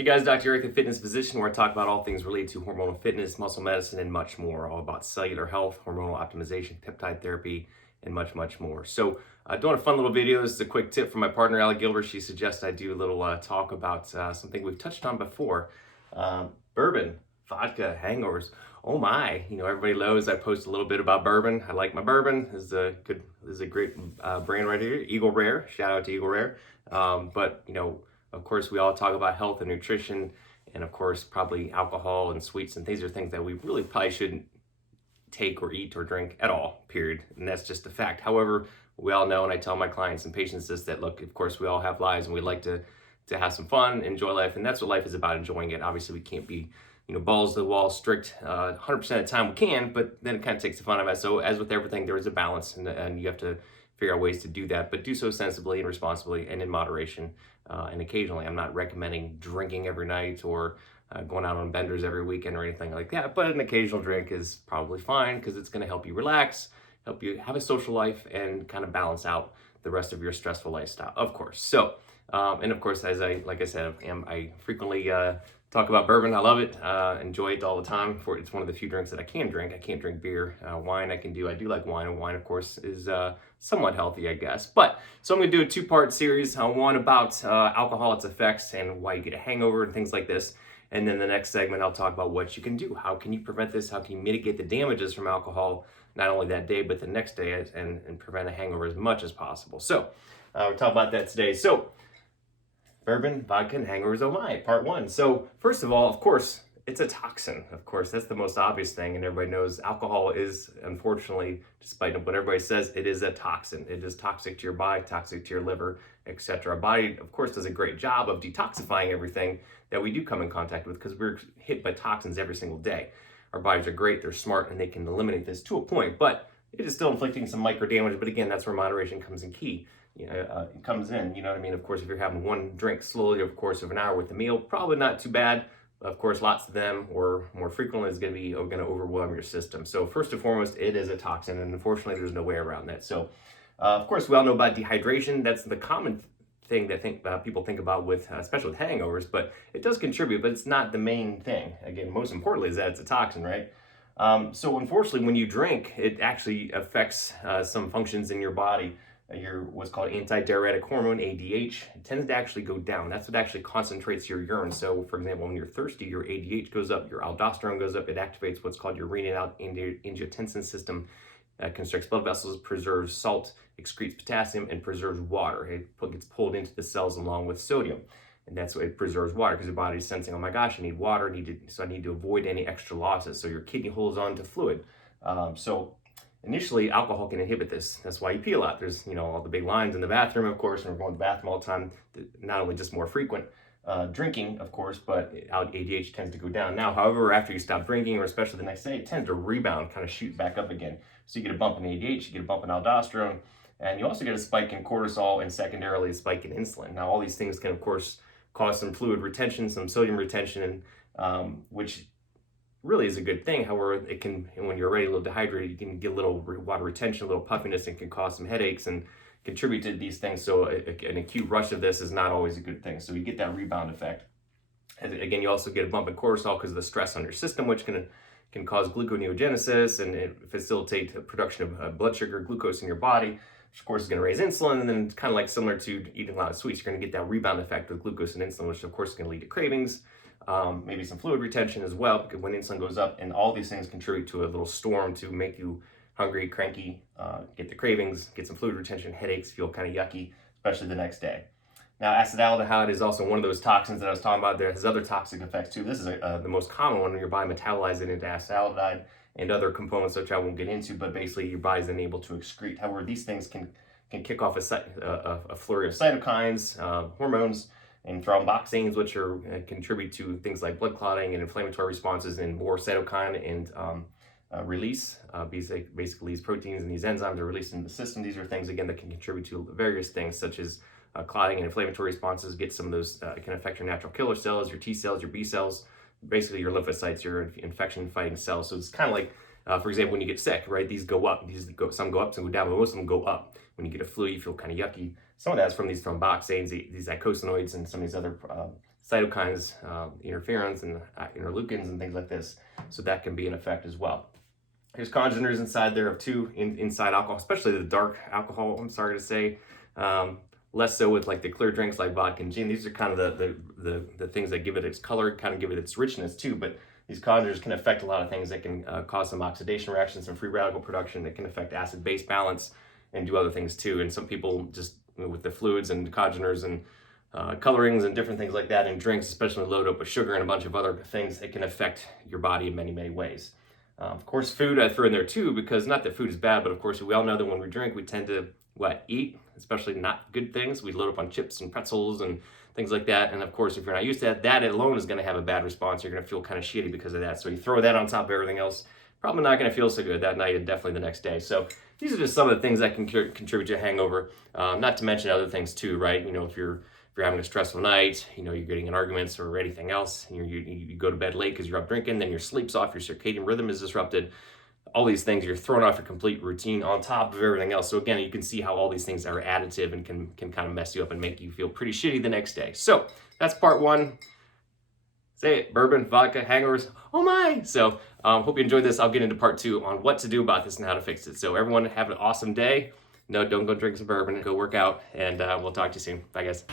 Hey guys, Dr. Eric, the fitness physician, where I talk about all things related to hormonal fitness, muscle medicine, and much more. All about cellular health, hormonal optimization, peptide therapy, and much, much more. So, doing a fun little video. This is a quick tip from my partner, Allie Gilbert. She suggests I do a little talk about something we've touched on before: bourbon, vodka, hangovers. Oh my! Everybody knows I post a little bit about bourbon. I like my bourbon. This is a great brand right here, Eagle Rare. Shout out to Eagle Rare. But of course, we all talk about health and nutrition, and of course, probably alcohol and sweets, and these are things that we really probably shouldn't take or eat or drink at all, period. And that's just a fact. However, we all know, and I tell my clients and patients this, that look, of course, we all have lives and we like to have some fun, enjoy life, and that's what life is about, enjoying it. Obviously, we can't be balls to the wall, strict 100% of the time we can, but then it kind of takes the fun of it. So as with everything, there is a balance, and you have to figure out ways to do that, but do so sensibly and responsibly and in moderation. And occasionally, I'm not recommending drinking every night or going out on benders every weekend or anything like that, but an occasional drink is probably fine because it's going to help you relax, help you have a social life, and kind of balance out the rest of your stressful lifestyle, of course. So, and of course, like I said, I frequently talk about bourbon. I love it, enjoy it all the time. It's one of the few drinks that I can drink. I can't drink beer. Wine I can do. I do like wine, and wine, of course, is somewhat healthy, I guess. But so I'm going to do a two-part series. One about alcohol, its effects, and why you get a hangover and things like this. And then the next segment, I'll talk about what you can do. How can you prevent this? How can you mitigate the damages from alcohol, not only that day, but the next day, and prevent a hangover as much as possible. So we'll talk about that today. So bourbon, vodka, and hangovers, oh my, part one. So first of all, of course, it's a toxin. Of course, that's the most obvious thing, and everybody knows alcohol is, unfortunately, despite what everybody says, it is a toxin. It is toxic to your body, toxic to your liver, etc. Our body, of course, does a great job of detoxifying everything that we do come in contact with because we're hit by toxins every single day. Our bodies are great, they're smart, and they can eliminate this to a point, but it is still inflicting some micro damage. But again, that's where moderation comes in key. It comes in, you know what I mean? Of course, if you're having one drink slowly over the course of an hour with the meal, probably not too bad. Of course, lots of them, or more frequently, is going to overwhelm your system. So first and foremost, it is a toxin, and unfortunately, there's no way around that. So, of course, we all know about dehydration. That's the common thing that people think about with, especially with hangovers, but it does contribute, but it's not the main thing. Again, most importantly is that it's a toxin, right? So unfortunately, when you drink, it actually affects some functions in your body. Your what's called antidiuretic hormone, ADH, it tends to actually go down. That's what actually concentrates your urine. So, for example, when you're thirsty, your ADH goes up, your aldosterone goes up. It activates what's called your renin-angiotensin system, constricts blood vessels, preserves salt, excretes potassium, and preserves water. It gets pulled into the cells along with sodium. And that's what it preserves water, because your body's sensing, oh my gosh, I need water, so I need to avoid any extra losses. So your kidney holds on to fluid. Initially, alcohol can inhibit this. That's why you pee a lot. There's, all the big lines in the bathroom, of course, and we're going to the bathroom all the time. Not only just more frequent drinking, of course, but ADH tends to go down. Now, however, after you stop drinking, or especially the next day, it tends to rebound, kind of shoot back up again. So you get a bump in ADH, you get a bump in aldosterone, and you also get a spike in cortisol, and secondarily a spike in insulin. Now, all these things can, of course, cause some fluid retention, some sodium retention, which really is a good thing. However, it can, when you're already a little dehydrated, you can get a little water retention, a little puffiness, and can cause some headaches and contribute to these things. So an acute rush of this is not always a good thing. So you get that rebound effect. And again, you also get a bump in cortisol because of the stress on your system, which can cause gluconeogenesis and facilitate the production of blood sugar, glucose in your body, which of course is going to raise insulin. And then it's kind of like similar to eating a lot of sweets, you're going to get that rebound effect with glucose and insulin, which of course is going to lead to cravings. Maybe some fluid retention as well, because when insulin goes up, and all these things contribute to a little storm to make you hungry, cranky, get the cravings, get some fluid retention, headaches, feel kind of yucky, especially the next day. Now, acetaldehyde is also one of those toxins that I was talking about. There has other toxic effects too. This is the most common one, when your body metabolizes it into acetaldehyde and other components, which I won't get into, but basically your body's unable to excrete. However, these things can kick off a flurry of cytokines, hormones, and thromboxanes, which contribute to things like blood clotting and inflammatory responses, and more cytokine and release. Basically, these proteins and these enzymes are released into the system. These are things, again, that can contribute to various things, such as clotting and inflammatory responses. Get some of those, can affect your natural killer cells, your T cells, your B cells, basically your lymphocytes, your infection-fighting cells. So it's kind of like, for example, when you get sick, right? These go up. Some go up, some go down, but most of them go up. When you get a flu, you feel kind of yucky. Some of that's from these thromboxanes, these eicosanoids, and some of these other cytokines, interferons, and interleukins, and things like this. So that can be an effect as well. There's congeners inside there of two inside alcohol, especially the dark alcohol, I'm sorry to say. Less so with like the clear drinks like vodka and gin. These are kind of the things that give it its color, kind of give it its richness too. But these congeners can affect a lot of things. They can cause some oxidation reactions, some free radical production. It can affect acid-base balance and do other things too. And some people just, with the fluids and congeners and colorings and different things like that in drinks, especially loaded up with sugar and a bunch of other things, it can affect your body in many, many ways. Of course, food I throw in there too, because not that food is bad, but of course we all know that when we drink, we tend to eat, especially not good things. We load up on chips and pretzels and things like that. And of course, if you're not used to that, that alone is going to have a bad response. You're going to feel kind of shitty because of that. So you throw that on top of everything else, probably not going to feel so good that night and definitely the next day. So these are just some of the things that can contribute to a hangover. Not to mention other things too, right? You know, if you're having a stressful night, you know, you're getting in arguments or anything else, you go to bed late because you're up drinking, then your sleep's off, your circadian rhythm is disrupted. All these things, you're throwing off your complete routine on top of everything else. So again, you can see how all these things are additive and can kind of mess you up and make you feel pretty shitty the next day. So that's part one. Say it, bourbon, vodka, hangovers, oh my! So hope you enjoyed this. I'll get into part two on what to do about this and how to fix it. So everyone have an awesome day. No, don't go drink some bourbon, go work out, and we'll talk to you soon. Bye guys.